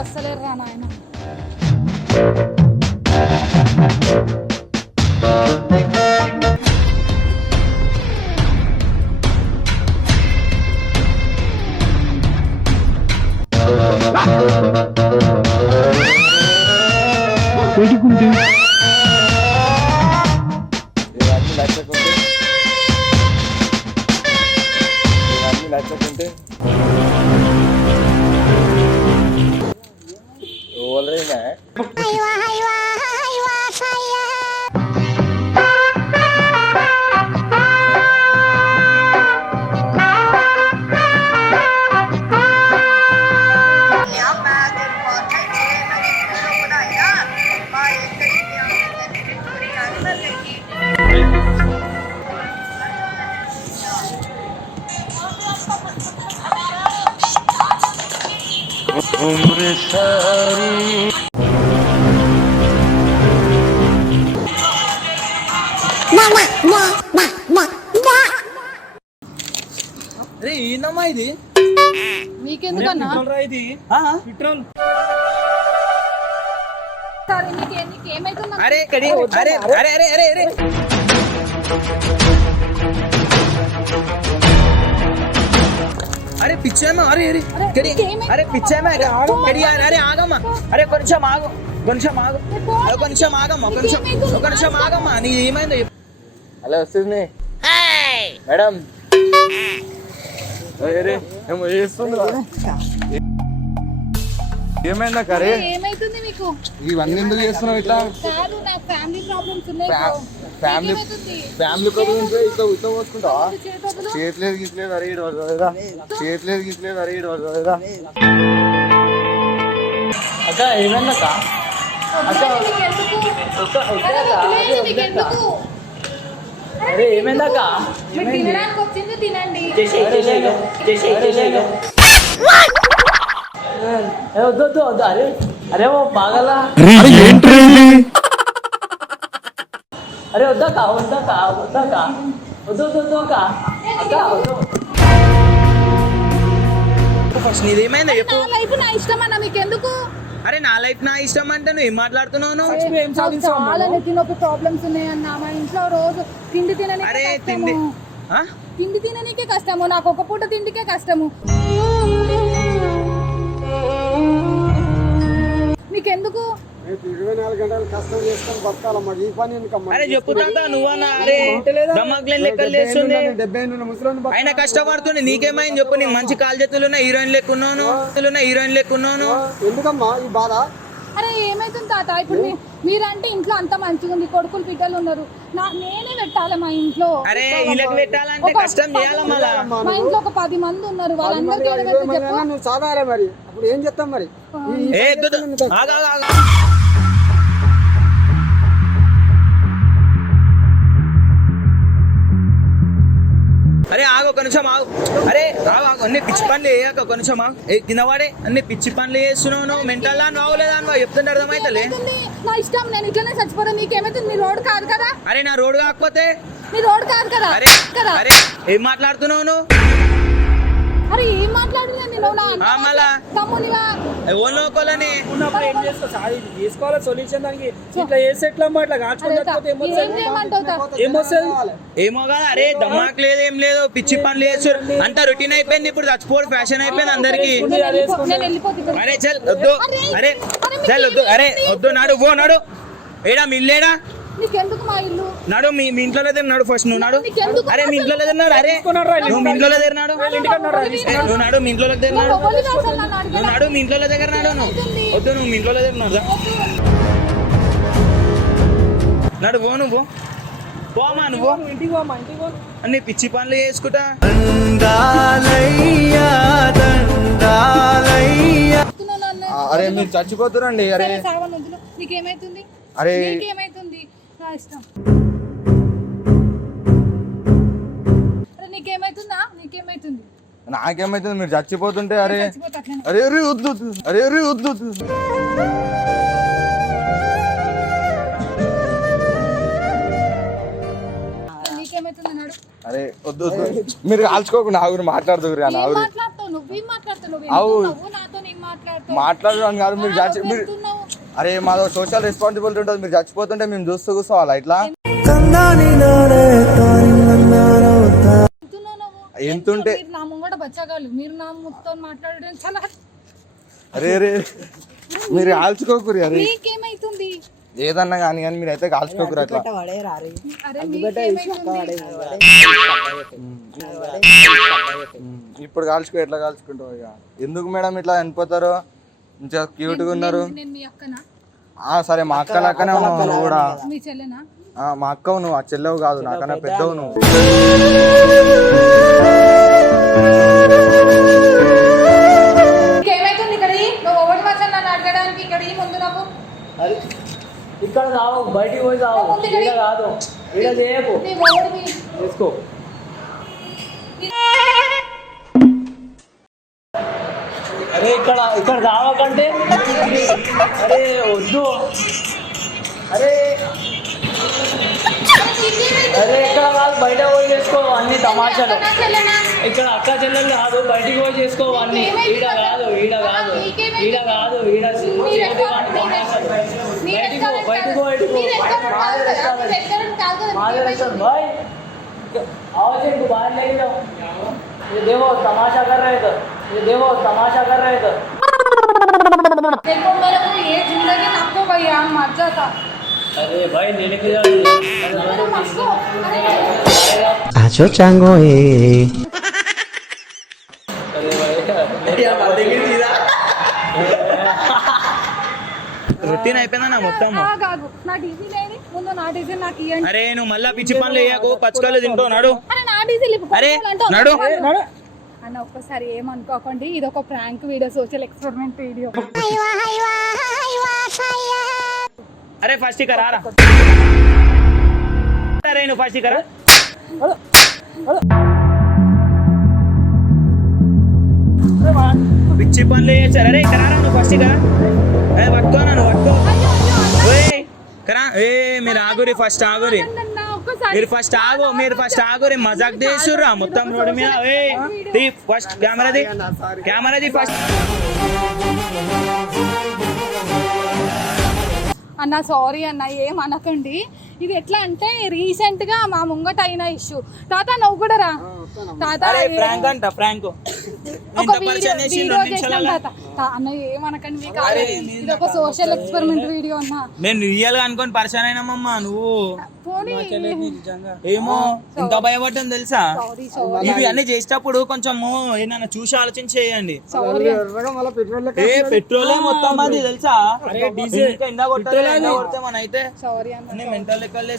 అస్సలు వస్తలేరు రా నాయన. అరే ఏందమ్మా ఇది? మీకెందుకన్నా ఇది పెట్రోల్. అరే అరే అరే అరే అరే అరే అరే పిచ్చేమా? అరే అరే అరే పిచ్చేమా? అరే ఆగమ్మా, అరే కొంచెం ఆగు, కొంచెం ఆగు, కొంచెం ఆగమ్మా, కొంచెం ఆగమ్మా. నీ ఏమైందో? హలో వస్తుంది మేడం. ఏమైందా కరే? ఏమైతుంది మీకు? ఇవన్నీ ఎందుకు చేస్తున్నావు ఇట్లా? కాదు, నాకు ఫ్యామిలీ ప్రాబ్లమ్స్ ఉన్నాయి. ఫ్యామిలీ ప్రాబ్లమ్స్ ఇట్లా ఉత్తం పోసుకుంటావా? చేతిలేదు గీసలేదు అరే ఇడు వదా, చేతిలేదు గీసలేదు అరే ఇడు వదా. అక్క ఏమైందా? అరే ఏమైందాక? తినడానికి వచ్చింది తినండి. వద్దు వద్దు వద్దు. అరే అరే బాగలా. అరే వద్దాక వద్దాక వద్దాక వద్దు వద్దు వద్దు అక్క అక్క వద్దు. ఫస్ట్ నీదేమైందా చెప్పు. నా లైఫ్ నా ఇష్టం అన్న, మీకు ఎందుకు? అరే నా లైఫ్ నా ఇష్టం అంటే నువ్వు ఏం మాట్లాడుతున్నావు? చాలా నెత్తినొప్పి ప్రాబ్లమ్స్ ఉన్నాయన్న. మా ఇంట్లో రోజు తిండి అరే తిననీకే తిండి తిననీకే కష్టము. నాకు ఒక పూట తిండికే కష్టము. మీకెందుకు? 24 గంటలు కష్టం చేసుకొని బతకాలమ్మా. ఈ పని ఎందుకమ్మా? అరే చెప్పుతా నువ్వన్నా. అరే దమ్మకులేని లెక్కలు చేస్తుంది. 70 ముసలి ఆయన కష్టపడుతుంది. నీకేమైంది చెప్పు? నీకు మంచి కాలు చేతులున్నా, హీరోయిన్ లెక్కున్నాను, హీరోయిన్ లెక్కున్నాను. ఎందుకమ్మా ఈ బాధ? అరే ఏమైతుంది తాత? ఇప్పుడు మీరంటే ఇంట్లో అంత మంచిగా ఉంది, కొడుకులు బిడ్డలు ఉన్నారు. నేనే పెట్టాలి మా ఇంట్లో. అరే ఇళ్ళకి పెట్టాలంటే కష్టం చేయాలి. మళ్ళా మా ఇంట్లో ఒక 10 మంది ఉన్నారు. వాళ్ళందరికీ నువ్వు సాధారణ మరి అప్పుడు ఏం చెప్తాం మరి? అరే ఆగు ఒక నిమిషం ఆగు. అరే ఆగు, అన్ని పిచ్చి పనులు వేయక ఒక నిమిషం ఆగు. కిందవాడే అన్ని పిచ్చి పనులు చేస్తున్నావు. నువ్వు మెంటల్ దాని బాగోలేదా? నువ్వు చెప్తుంటే అర్థమైతలే. నా ఇష్టం, నేను ఇట్లనే చచ్చిపోతాను. నీకేమైతుంది? నీ రోడ్ కాదు కదా. అరే నా రోడ్ కాకపోతే నీ రోడ్ కాదు కదా. అరే అరే ఏం మాట్లాడుతున్నావు నువ్వు? అరే ఏం మాట్లాడుతున్నా తమ్మునివా? ఓన్లోకోలని ఏం చేసుకోవాలి సొల్యూషన్ దానికి. ఇట్లా చేస్తే ఎట్లా ఇట్లా కాచుకుంటే ఏమో కదా. అరే దమ్మాకు లేదు, ఏం లేదు, పిచ్చి పనులు చేస్తారు. అంతా రొటీన్ అయిపోయింది. ఇప్పుడు చచ్చిపోవడం ఫ్యాషన్ అయిపోయింది అందరికి. అరే చల్ వద్దు. అరే చల్ వద్దు. అరే వద్దు. నాడు పో, నాడు. ఏడా మీ ఇల్లేడా? నాడు మీ ఇంట్లో లేదు. నాడు ఫస్ట్ నువ్వు నాడు. అరే మీ ఇంట్లో లేదు. అరే నువ్వు మీ ఇంట్లో దగ్గర నాడు. నువ్వు నాడు మీ ఇంట్లో దగ్గర నాడు. నువ్వు నాడు మీ ఇంట్లో దగ్గర నాడు. నువ్వు వద్దు. నువ్వు మీ ఇంట్లో దగ్గర నాడు. నాడు పో, నువ్వు పోమా. నువ్వు ఇంటికి పోమా, ఇంటికి పో. అన్ని పిచ్చి పనులు చేసుకుంటా. అరే మీరు చచ్చిపోతురండి. అరే నీకేమైతుంది? అరే నీకేమైతుంది? నా ఇష్టం. నీకేమైతుందా? నీకేమైతుంది? నాకేమైతుంది? మీరు చచ్చిపోతుంటే అరే అరే అరే వద్దు, అరే అరే వద్దు. అరే వద్దు. మీరు కాల్చుకోకుండా ఆగురు మాట్లాడుతున్నారు. నువ్వేం మాట్లాడుతావు? నాతో నేను మాట్లాడుతా. మాట్లాడడానికి కాదు మీరు మీరు వెళ్తున్నావు. అరే మాదో సోషల్ రెస్పాన్సిబిలిటీ ఉంటుంది. మీరు చచ్చిపోతుంటే మేము చూస్తూ కూర్చోవాలా ఇట్లా? వెళ్తున్నావు నువ్వు. ఎంతుంటే మీరు నా ముంగట బచ్చగాళ్ళు, మీరు నా ముత్తో మాట్లాడడం చాలా. అరే రే మీరు కాల్చుకోకూరి. అరే మీకేమైతుంది? ఏదన్నా కానీ కానీ మీరు అయితే కాల్చుకోకూరి అట్లా. అరే మీకేమైతుంది? ఇప్పుడు కాల్చుకో, ఎట్లా కాల్చుకుంటావు ఇక? ఎందుకు మేడం ఇట్లా చనిపోతారు? మంచిగా క్యూట్గా ఉన్నారు. నేను మీ అక్కనా? సరే మా అక్క లెక్కనే ఉన్నావు నువ్వు కూడా. మీ చెల్లెనా? మా అక్కవు నువ్వు, ఆ చెల్లెవు కాదు, నాకన్నా పెద్దవు నువ్వు. ఇంకేమైతుంది ఇక్కడ? నువ్వు ఒకటి మాత్రం నన్ను అడగడానికి ఇక్కడ ముందు నాకు ఇక్కడ రావు, బయటికి పోయి రావు. ఈడ కాదు, ఈడ చేయకు. నీ ఓడివి. తీసుకో. అరే ఇక్కడ రావకంటే. అరే వద్దు. అరే అరే ఇక్కడ కాదు, బయట పోయి చేసుకో అన్ని తమాషాలు. నా చెల్లెనా? ఇక్కడ అక్క చెల్లెలు కాదు, బయటికి పోయి చేసుకో అన్ని. ఈడ కాదు, ఈడ కాదు, ఈడ కాదు, ఈడ బయటికి పో. माधे रेस्टोरेंट भाई आओ जी इनको बाहर लेके जाओ. ये देखो तमाशा कर रहे थे, ये देखो तमाशा कर रहे थे. देखो मेरे को ये जिंदगी आपको भैया मर जाता. अरे भाई ले लेके जाओ. आजो चांगो अरे भाई मेरी बात देखी थी ना. రొటీన్ అయిపోయిందా నా మొత్తం? కాదు నా డీజీ లేని ముందు నా డీజీ నాకు ఇవ్వండి. అరే నువ్వు మళ్ళా పిచ్చి పనులు వేయకు, పచ్చుకోలేదు తింటావు. నాడు అరే నా డీజీ అరే నాడు అన్న ఒక్కసారి ఏమనుకోకండి, ఇది ఒక prank video, social experiment video. అరే ఫస్ట్ ఇక్కడ రారా. అరే నువ్వు ఫస్ట్ ఇక్కడ పిచ్చి పనులు వేయచ్చారు. అరే ఇక్కడ రారా, నువ్వు ఫస్ట్ ఇక్కడ పట్టుకో, నన్ను పట్టుకో. ఏ మీరు ఆగురి, ఫస్ట్ ఆగురి, మీరు ఫస్ట్ ఆగు, మీరు ఫస్ట్ ఆగురి. మజాక్ తీసుర్రా మొత్తం రోడ్డు మీద. ఫస్ట్ కెమెరాది ఫస్ట్. అన్న సారీ అన్న, ఏం అనకండి. ఇది ఎట్లా అంటే రీసెంట్ గా మా ముంగట అయిన ఇష్యూ. తాత నువ్వు కూడా రా. తాత ఫ్రాంక్ అంట, ఫ్రాంక్ ఒక వీడియో చేసినాం తాత. అన్న ఏమనకండి, మీకు ఇది ఒక సోషల్ ఎక్స్పెరిమెంట్ వీడియో అన్న. నేను రియల్ గా అనుకోని పరిచయం అయినామమ్మా. నువ్వు పోనీ ఏమో ఇంత భయపడ్డాను తెలుసా? సారీ సారీ ఇవి అన్ని చేసేటప్పుడు కొంచెము ఏదైనా చూసి ఆలోచించి చేయండి. సారీ పెట్రోలే మొత్తం అది తెలుసా? ఎండ కొట్టాలి, ఎండ కొడితే మన అయితే సారీ అన్న. మెంటల్ లెక్కలు